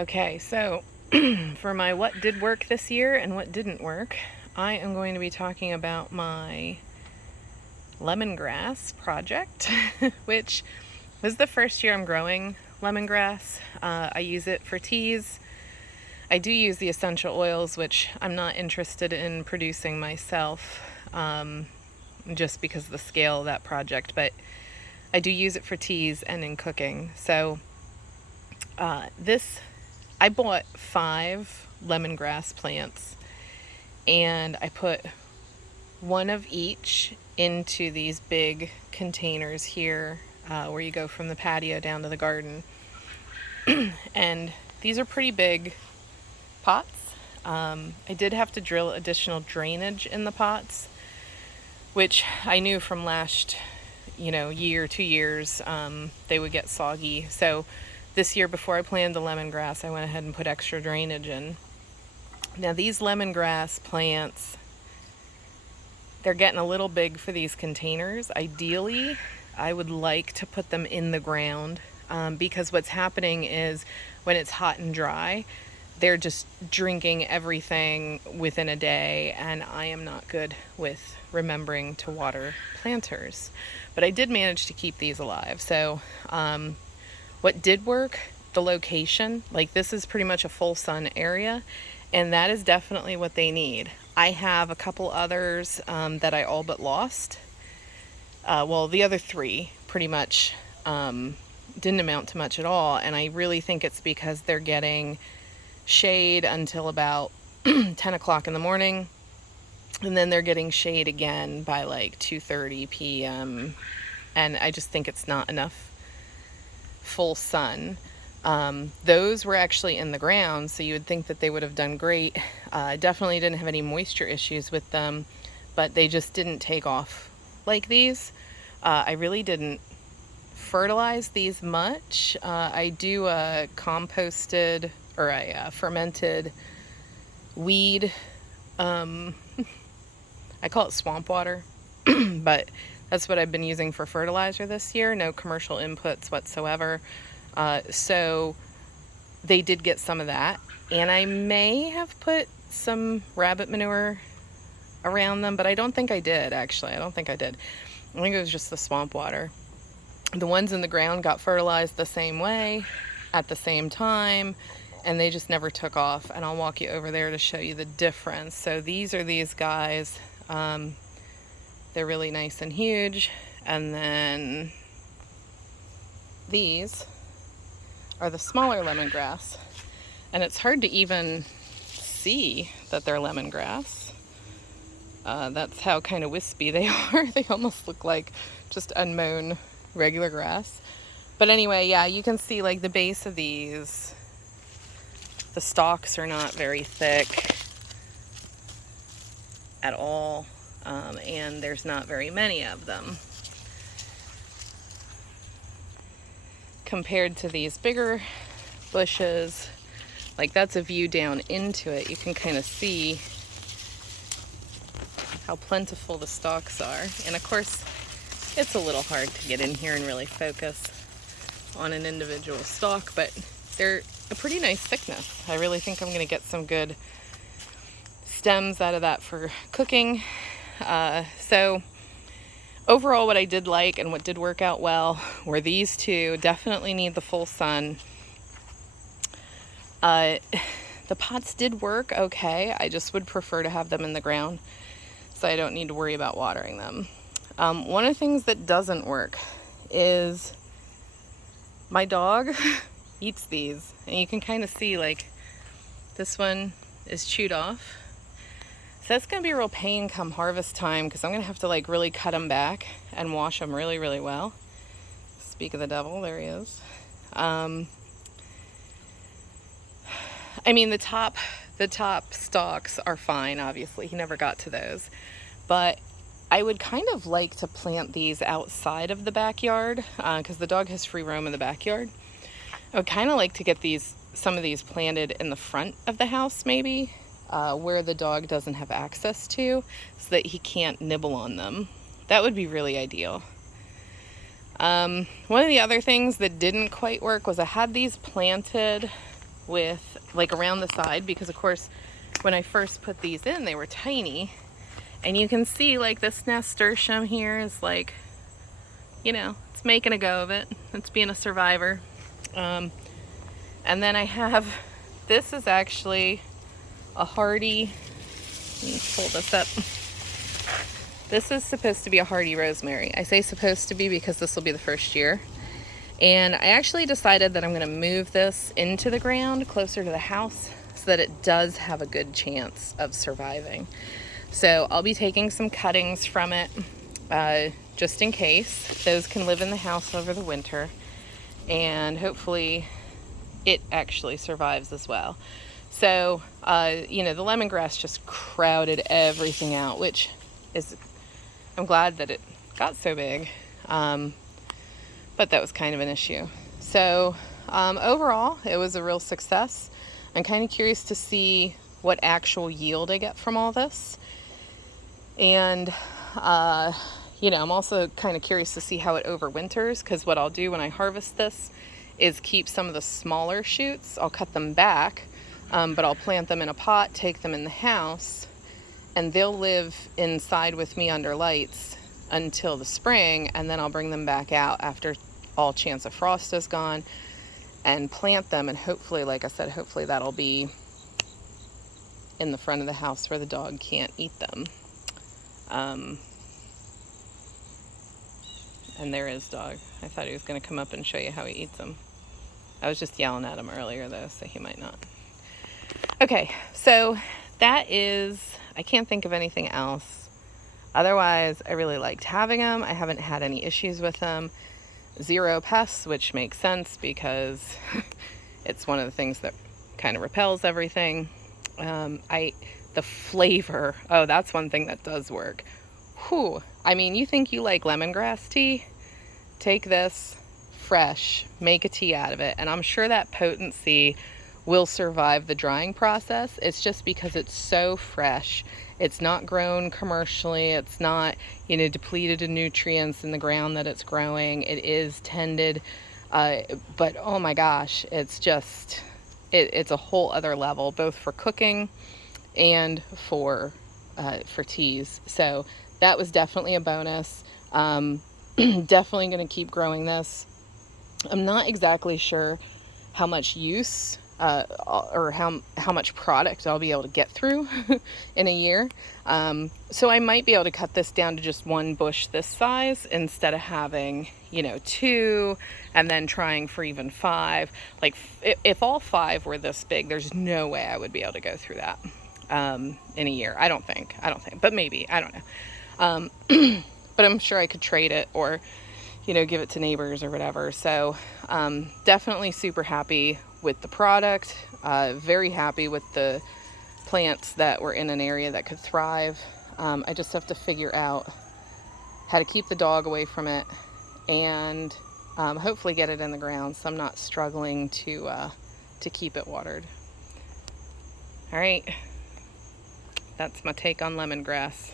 Okay, so for my what did work this year and what didn't work, I am going to be talking about my lemongrass project, which was the first year I'm growing lemongrass. I use it for teas. I do use the essential oils, which I'm not interested in producing myself, just because of the scale of that project, but I do use it for teas and in cooking. So I bought 5 lemongrass plants and I put one of each into these big containers here, where you go from the patio down to the garden. And these are pretty big pots. I did have to drill additional drainage in the pots, which I knew from last year, 2 years, they would get soggy. So this year, before I planted the lemongrass, I went ahead and put extra drainage in. Now these lemongrass plants, they're getting a little big for these containers. Ideally, I would like to put them in the ground, because what's happening is when it's hot and dry, they're just drinking everything within a day, and I am not good with remembering to water planters. But I did manage to keep these alive. So what did work, the location. Like, this is pretty much a full sun area, and that is definitely what they need. I have a couple others that I all but lost. Well, the other 3 pretty much didn't amount to much at all, and I really think it's because they're getting shade until about 10 o'clock in the morning, and then they're getting shade again by like 2:30 p.m. and I just think it's not enough full sun. Those were actually in the ground, so you would think that they would have done great. Definitely didn't have any moisture issues with them, but they just didn't take off like these. I really didn't fertilize these much. I do a composted or a fermented weed. I call it swamp water, but that's what I've been using for fertilizer this year. No commercial inputs whatsoever. So they did get some of that. And I may have put some rabbit manure around them, but I don't think I did, actually. I don't think I did. I think it was just the swamp water. The ones in the ground got fertilized the same way at the same time, and they just never took off. And I'll walk you over there to show you the difference. So these are these guys. They're really nice and huge. And then these are the smaller lemongrass. And it's hard to even see that they're lemongrass. That's how kind of wispy they are. They almost look like just unmown regular grass. But anyway, yeah, you can see like the base of these, the stalks are not very thick at all, and there's not very many of them. Compared to these bigger bushes, like that's a view down into it. You can kind of see how plentiful the stalks are. And of course, it's a little hard to get in here and really focus on an individual stalk, but they're a pretty nice thickness. I really think I'm going to get some good stems out of that for cooking. So overall, what I did like and what did work out well were these 2. Definitely need the full sun. The pots did work okay. I just would prefer to have them in the ground, so I don't need to worry about watering them. One of the things that doesn't work is my dog eats these, and you can kind of see like this one is chewed off. So that's going to be a real pain come harvest time, because I'm going to have to like really cut them back and wash them really, really well. Speak of the devil, there he is. I mean, the top stalks are fine, obviously. He never got to those. But I would kind of like to plant these outside of the backyard, because the dog has free roam in the backyard. I would kind of like to get some of these planted in the front of the house, maybe, where the dog doesn't have access to, so that he can't nibble on them. That would be really ideal. One of the other things that didn't quite work was I had these planted with like around the side, because of course when I first put these in they were tiny, and you can see like this nasturtium here is like, you know, it's making a go of it. It's being a survivor. And then I have, this is actually a hardy, let me pull this up. This is supposed to be a hardy rosemary. I say supposed to be because this will be the first year. And I actually decided that I'm going to move this into the ground closer to the house so that it does have a good chance of surviving. So I'll be taking some cuttings from it just in case. Those can live in the house over the winter, and hopefully it actually survives as well. So, you know, the lemongrass just crowded everything out, which is, I'm glad that it got so big. But that was kind of an issue. So overall, it was a real success. I'm kind of curious to see what actual yield I get from all this. And, you know, I'm also kind of curious to see how it overwinters, because what I'll do when I harvest this is keep some of the smaller shoots. I'll cut them back, but I'll plant them in a pot, take them in the house, and they'll live inside with me under lights until the spring, and then I'll bring them back out after all chance of frost is gone and plant them, and hopefully, like I said, hopefully that'll be in the front of the house where the dog can't eat them. And there is dog. I thought he was going to come up and show you how he eats them. I was just yelling at him earlier though, so he might not. Okay, so that is, I can't think of anything else. Otherwise, I really liked having them. I haven't had any issues with them. 0 pests, which makes sense because it's one of the things that kind of repels everything. The flavor, oh, that's one thing that does work. Whew. I mean, you think you like lemongrass tea? Take this fresh, make a tea out of it, and I'm sure that potency will survive the drying process. It's just because it's so fresh. It's not grown commercially. It's not, you know, depleted of nutrients in the ground that it's growing. It is tended, but oh my gosh, it's just, it's a whole other level, both for cooking and for teas. So that was definitely a bonus. Definitely going to keep growing this. I'm not exactly sure how much use or how much product I'll be able to get through in a year. So I might be able to cut this down to just 1 bush this size instead of having, you know, 2 and then trying for even 5. Like if all 5 were this big, there's no way I would be able to go through that in a year. I don't think, but maybe, I don't know. But I'm sure I could trade it or, you know, give it to neighbors or whatever. So definitely super happy with the product, very happy with the plants that were in an area that could thrive. I just have to figure out how to keep the dog away from it and hopefully get it in the ground so I'm not struggling to keep it watered. All right, that's my take on lemongrass.